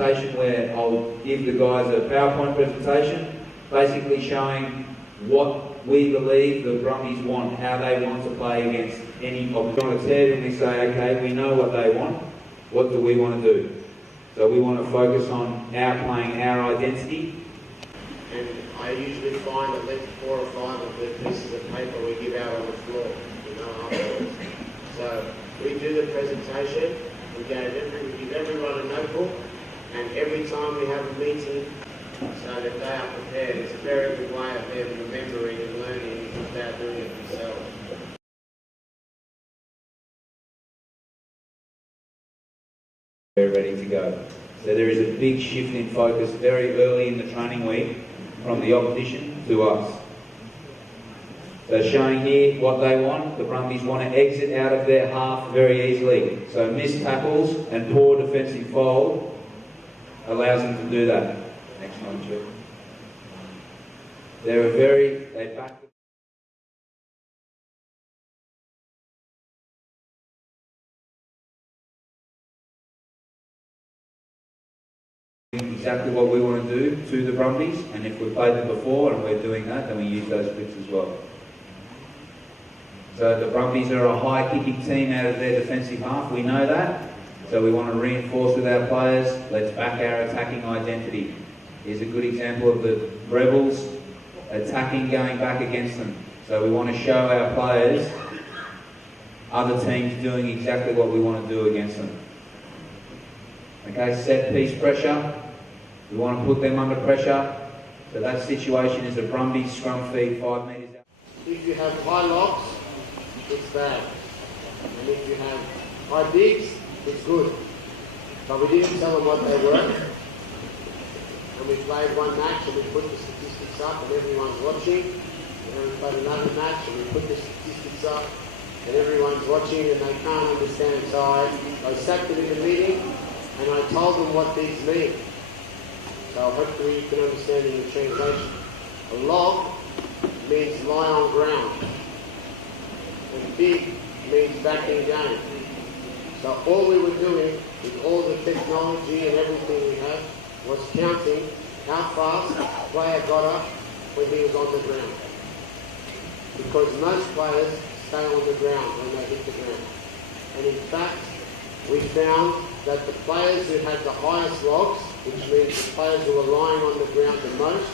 presentation where I'll give the guys a PowerPoint presentation, basically showing what we believe the Brumbies want, how they want to play against any opponent. And we say, okay, we know what they want, what do we want to do? So we want to focus on playing our identity. And I usually find at least 4 or 5 of the pieces of paper we give out on the floor, afterwards. So we do the presentation, we give everyone a notebook, and every time we have a meeting, so that they are prepared. It's a very good way of them remembering and learning without doing it themselves. We're ready to go. So there is a big shift in focus very early in the training week from the opposition to us. So showing here what they want, the Brumbies want to exit out of their half very easily. So missed tackles and poor defensive fold allows them to do that. Next one, Joe. They back. Exactly what we want to do to the Brumbies, and if we've played them before and we're doing that, then we use those flips as well. So the Brumbies are a high kicking team out of their defensive half, we know that, so we want to reinforce with our players, let's back our attacking identity. Here's a good example of the Rebels attacking, going back against them. So we want to show our players other teams doing exactly what we want to do against them. Okay, set piece pressure. We want to put them under pressure. So that situation is a Brumbies scrum feed 5 metres out. If you have high locks, it's bad. And if you have high digs, it's good. But we didn't tell them what they were. And we played one match and we put the statistics up and everyone's watching. And then we played another match and we put the statistics up and everyone's watching and they can't understand. So I sat them in the meeting and I told them what these mean. So hopefully you can understand in the translation. A log means lie on ground. And big means backing down. So all we were doing with all the technology and everything we had was counting how fast the player got up when he was on the ground. Because most players stay on the ground when they hit the ground. And in fact, we found that the players who had the highest logs, which means the players who were lying on the ground the most,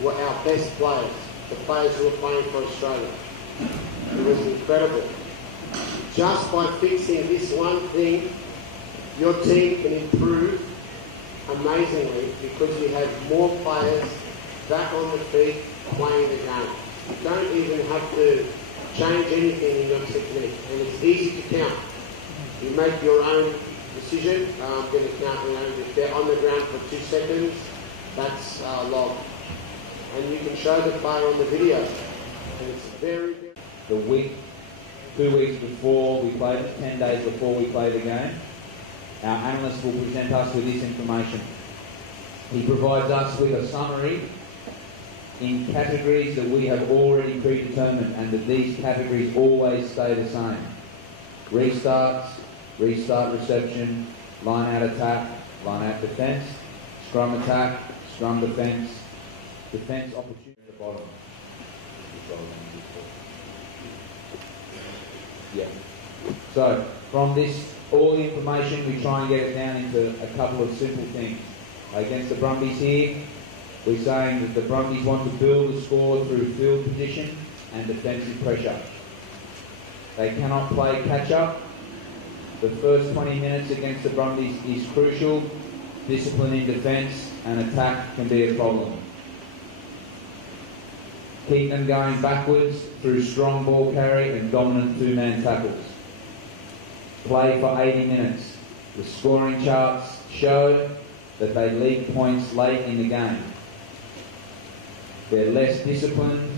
were our best players, the players who were playing for Australia. It was incredible. Just by fixing this one thing, your team can improve amazingly because you have more players back on the feet playing the game. You don't even have to change anything in your technique, and it's easy to count. You make your own decision. I'm going to count, if they're on the ground for 2 seconds, that's log. And you can show the player on the video. And it's very, very... The week, 2 weeks before we play, 10 days before we play the game, our analyst will present us with this information. He provides us with a summary in categories that we have already predetermined, and that these categories always stay the same. Restarts, restart reception, line out attack, line out defence, scrum attack, scrum defence, defence opportunity at the bottom. Yeah. So from this, all the information, we try and get it down into a couple of simple things. Against the Brumbies here, we're saying that the Brumbies want to build the score through field position and defensive pressure. They cannot play catch-up. The first 20 minutes against the Brumbies is crucial. Discipline in defence and attack can be a problem. Keep them going backwards through strong ball carry and dominant 2-man tackles. Play for 80 minutes. The scoring charts show that they leak points late in the game. They're less disciplined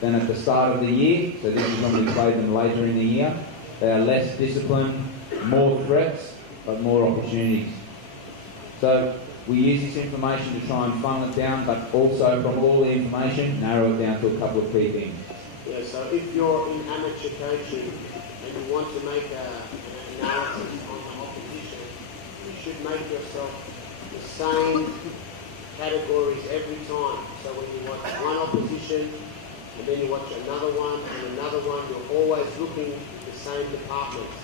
than at the start of the year, so this is when we play them later in the year. They are less disciplined, more threats, but more opportunities. So we use this information to try and funnel it down, but also from all the information, narrow it down to a couple of key things. Yeah, so if you're in amateur coaching and you want to make an analysis on the opposition, you should make yourself the same categories every time. So when you watch one opposition, and then you watch another one, you're always looking at the same departments.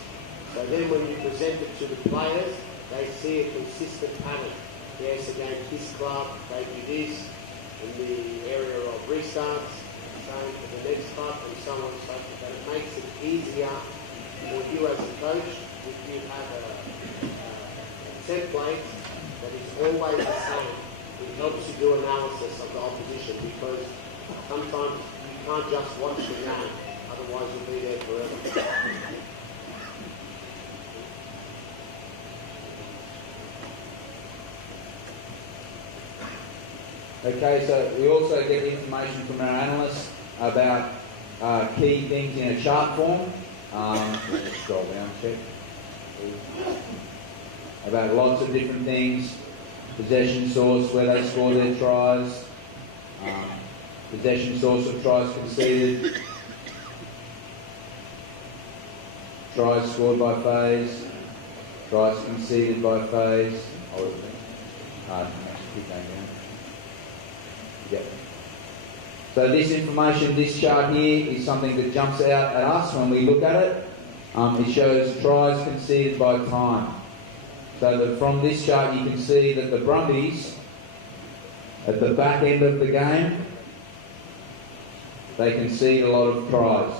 So then when you present it to the players, they see a consistent pattern. Yes, against this club, they do this, in the area of restarts, same for the next club, and so on and so forth. But it makes it easier for you as a coach if you have a template that is always the same. It helps you do analysis of the opposition, because sometimes you can't just watch the game, otherwise you'll be there forever. Okay, so we also get information from our analysts about key things in a chart form. Let's scroll down, check. About lots of different things. Possession source, where they score their tries. Possession source of tries conceded. Tries scored by phase. Tries conceded by phase. Keep going down. Yep. So this information, this chart here, is something that jumps out at us when we look at it. It shows tries conceded by time. So that from this chart you can see that the Brumbies, at the back end of the game, they concede a lot of tries.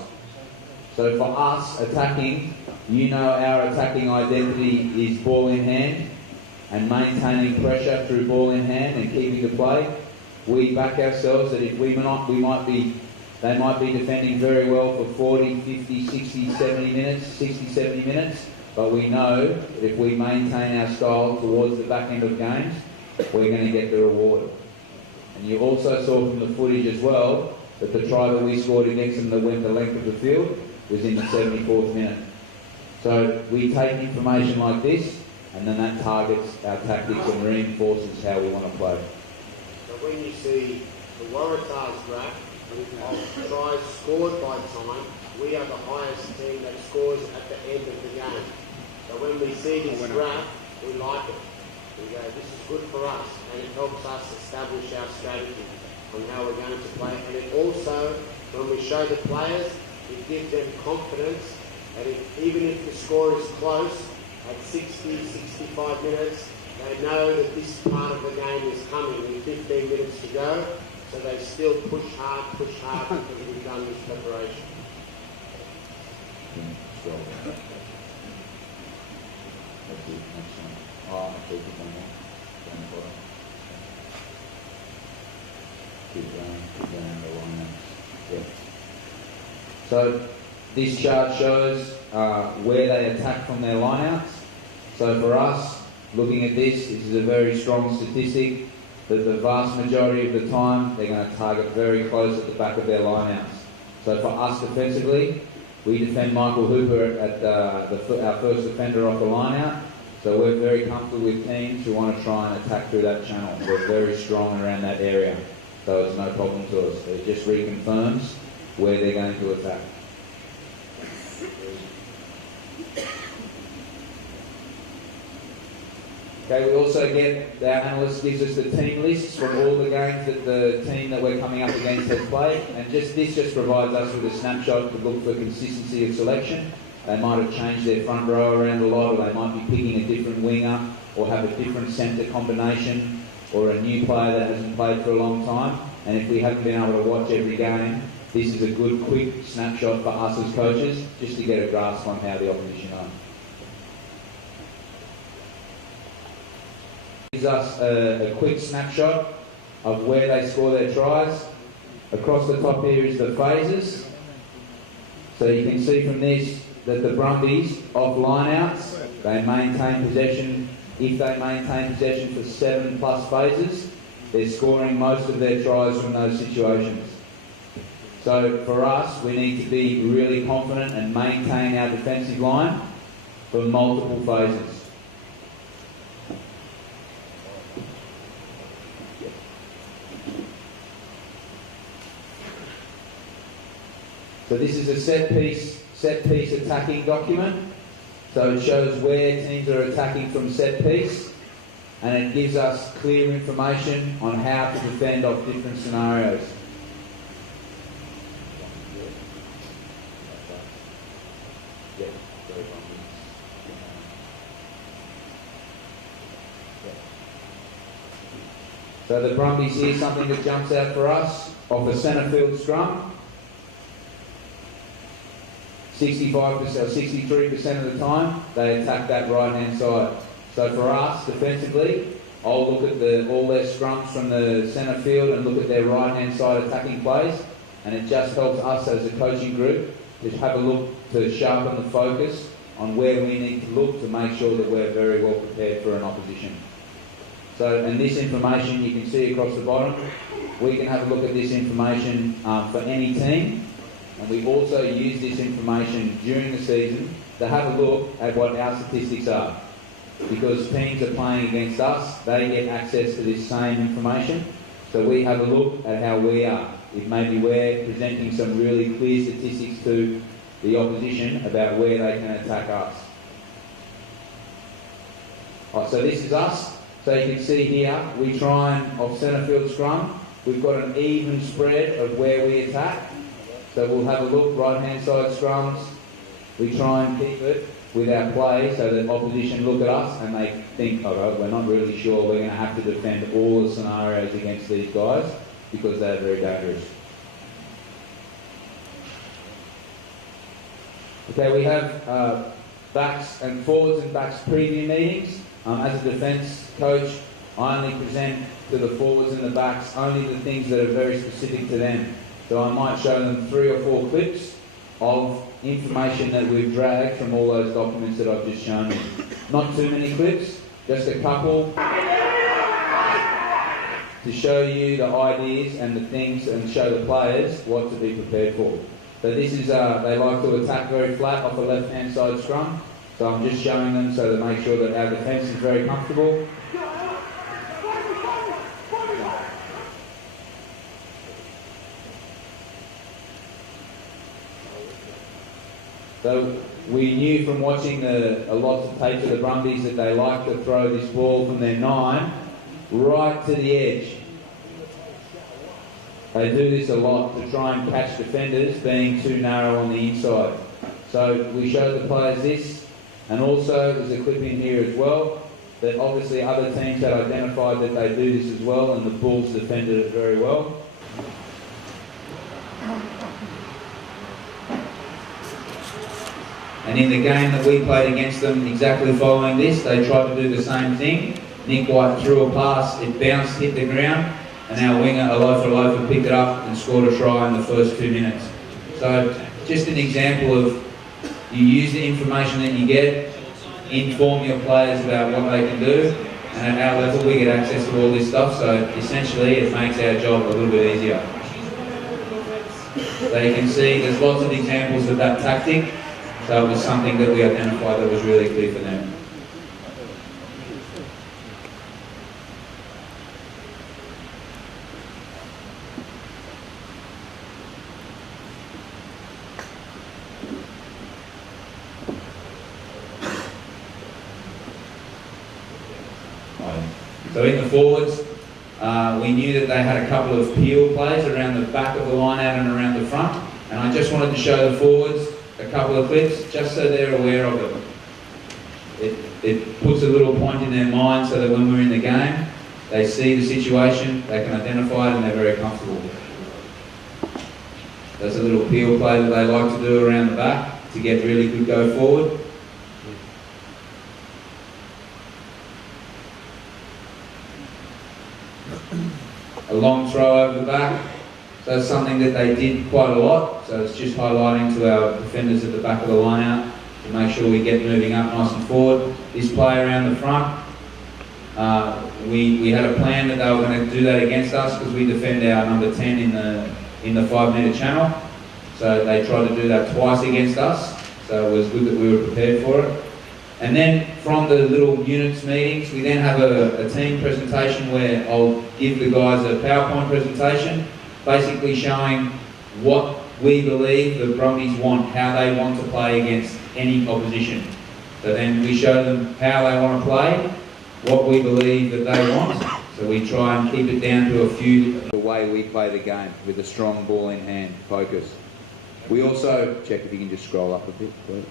So for us attacking, you know our attacking identity is ball in hand and maintaining pressure through ball in hand and keeping the play. We back ourselves that if they might be defending very well for 40, 50, 60, 70 minutes, but we know that if we maintain our style towards the back end of games, we're going to get the reward. And you also saw from the footage as well that the try that we scored against them that went the length of the field was in the 74th minute. So we take information like this, and then that targets our tactics and reinforces how we want to play. When you see the Waratahs graph of tries scored by time, we are the highest team that scores at the end of the game. So when we see this graph, we like it. We go, this is good for us, and it helps us establish our strategy on how we're going to play. And it also, when we show the players, it gives them confidence that even if the score is close at 60, 65 minutes, they know that this part of the game is coming with 15 minutes to go, so they still push hard because we've done this preparation. So this chart shows where they attack from their lineouts. So for us, looking at this is a very strong statistic that the vast majority of the time they're going to target very close at the back of their lineouts. So for us defensively, we defend Michael Hooper at our first defender off the lineout. So we're very comfortable with teams who want to try and attack through that channel. We're very strong around that area, so it's no problem to us. It just reconfirms where they're going to attack. Okay, we also get, our analyst gives us the team lists from all the games that the team that we're coming up against has played, and this just provides us with a snapshot to look for consistency of selection. They might have changed their front row around a lot, or they might be picking a different winger, or have a different centre combination, or a new player that hasn't played for a long time. And if we haven't been able to watch every game, this is a good quick snapshot for us as coaches, just to get a grasp on how the opposition are. Gives us a quick snapshot of where they score their tries. Across the top here is the phases. So you can see from this that the Brumbies, off lineouts, they maintain possession. If they maintain possession for 7+ phases, they're scoring most of their tries from those situations. So for us, we need to be really confident and maintain our defensive line for multiple phases. So this is a set piece attacking document. So it shows where teams are attacking from set piece. and it gives us clear information on how to defend off different scenarios. So the Brumbies here, something that jumps out for us, off a centre field scrum. 65% or 63% of the time, they attack that right-hand side. So for us, defensively, I'll look at all their scrums from the centre field and look at their right-hand side attacking plays, and it just helps us as a coaching group to have a look to sharpen the focus on where we need to look to make sure that we're very well prepared for an opposition. So, and this information you can see across the bottom, we can have a look at this information for any team, and we also use this information during the season to have a look at what our statistics are. Because teams are playing against us, they get access to this same information, so we have a look at how we are. If maybe we're presenting some really clear statistics to the opposition about where they can attack us. Right, so this is us. So you can see here, we try and, off centre field scrum, we've got an even spread of where we attack. So we'll have a look, right-hand side scrums, we try and keep it with our play so that opposition look at us and they think, oh, we're not really sure, we're going to have to defend all the scenarios against these guys because they're very dangerous. Okay, we have backs and forwards and backs preview meetings. As a defence coach, I only present to the forwards and the backs only the things that are very specific to them. So I might show them 3 or 4 clips of information that we've dragged from all those documents that I've just shown you. Not too many clips, just a couple to show you the ideas and the things and show the players what to be prepared for. So this is, they like to attack very flat off a left-hand side scrum. So I'm just showing them so to make sure that our defence is very comfortable. So we knew from watching a lot of tapes of the Brumbies that they like to throw this ball from their 9 right to the edge. They do this a lot to try and catch defenders being too narrow on the inside. So we showed the players this, and also there's a clip in here as well that obviously other teams had identified that they do this as well, and the Bulls defended it very well. And in the game that we played against them, exactly following this, they tried to do the same thing. Nick White threw a pass, it bounced, hit the ground, and our winger, Alofa, picked it up and scored a try in the first 2 minutes. So just an example of you use the information that you get, inform your players about what they can do, and at our level we get access to all this stuff, so essentially it makes our job a little bit easier. So you can see there's lots of examples of that tactic, so it was something that we identified that was really clear for them. So in the forwards, we knew that they had a couple of peel plays around the back of the line out and around the front, and I just wanted to show the forwards a couple of clips just so they're aware of it. It puts a little point in their mind so that when we're in the game, they see the situation, they can identify it, and they're very comfortable. That's a little peel play that they like to do around the back to get really good go forward. A long throw over the back, so it's something that they did quite a lot, so it's just highlighting to our defenders at the back of the line out to make sure we get moving up nice and forward. This play around the front, we had a plan that they were going to do that against us because we defend our number 10 in the 5-metre channel, so they tried to do that twice against us, so it was good that we were prepared for it. And then from the little units meetings, we then have a team presentation where I'll give the guys a PowerPoint presentation, basically showing what we believe the Brumbies want, how they want to play against any opposition. So then we show them how they want to play, what we believe that they want. So we try and keep it down to a few, the way we play the game, with a strong ball in hand focus. We also, check if you can just scroll up a bit, please.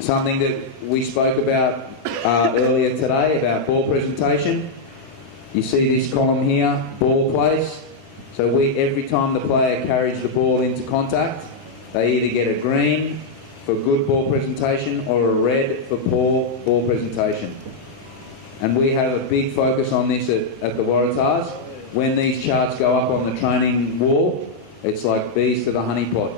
Something that we spoke about earlier today, about ball presentation. You see this column here, ball place. So every time the player carries the ball into contact, they either get a green for good ball presentation or a red for poor ball presentation. And we have a big focus on this at the Waratahs. When these charts go up on the training wall, it's like bees to the honey pot.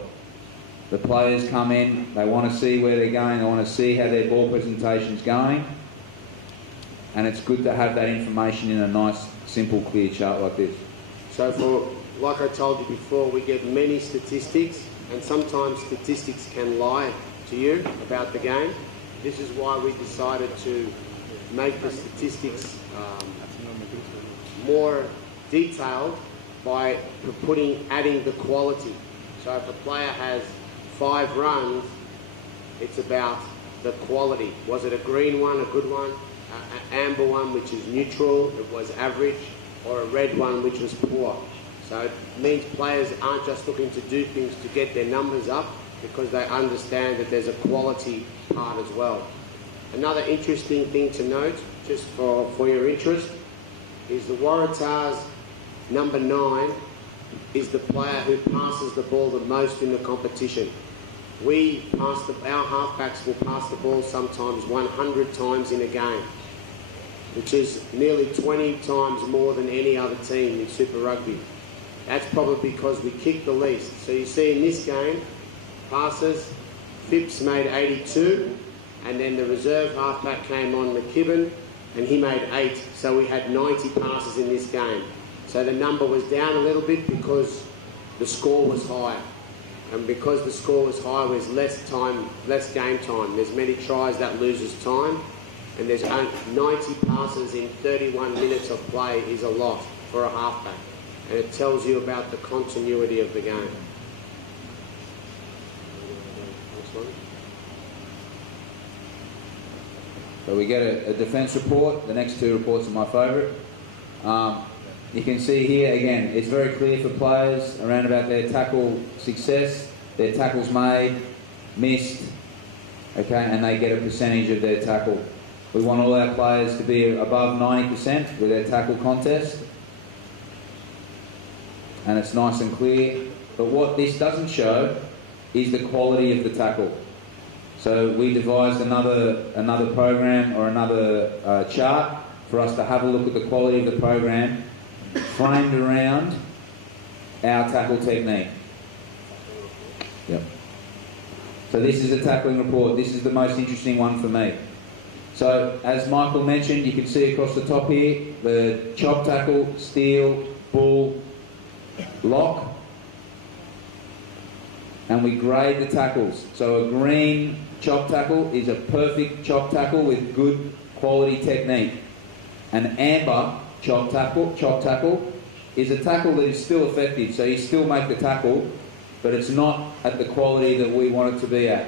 The players come in, they want to see where they're going, they want to see how their ball presentation's going. And it's good to have that information in a nice, simple, clear chart like this. So like I told you before, we get many statistics, and sometimes statistics can lie to you about the game. This is why we decided to make the statistics more detailed by adding the quality. So if a player has 5 runs, it's about the quality. Was it a green one, a good one, an amber one which is neutral, it was average, or a red one which was poor? So it means players aren't just looking to do things to get their numbers up, because they understand that there's a quality part as well. Another interesting thing to note, just for your interest, is the Waratahs number 9 is the player who passes the ball the most in the competition. Our halfbacks will pass the ball sometimes 100 times in a game, which is nearly 20 times more than any other team in Super Rugby. That's probably because we kick the least. So you see in this game, passes, Phipps made 82, and then the reserve halfback came on, McKibben, and he made 8. So we had 90 passes in this game. So the number was down a little bit because the score was high. And because the score was high, there's less game time. There's many tries that loses time. And there's 90 passes in 31 minutes of play is a lot for a halfback. And it tells you about the continuity of the game. Next one. So we get a defence report. The next 2 reports are my favourite. You can see here, again, it's very clear for players around about their tackle success, their tackles made, missed, okay, and they get a percentage of their tackle. We want all our players to be above 90% with their tackle contest. And it's nice and clear. But what this doesn't show is the quality of the tackle. So we devised another program or another chart for us to have a look at the quality of the program framed around our tackle technique. Yep. So this is a tackling report. This is the most interesting one for me. So as Michael mentioned, you can see across the top here, the chop tackle, steal, bull, lock, and we grade the tackles. So a green chop tackle is a perfect chop tackle with good quality technique. An amber chop tackle is a tackle that is still effective, so you still make the tackle, but it's not at the quality that we want it to be at.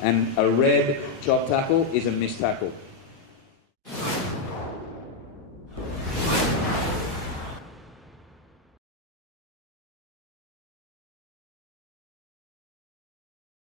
And a red chop tackle is a missed tackle.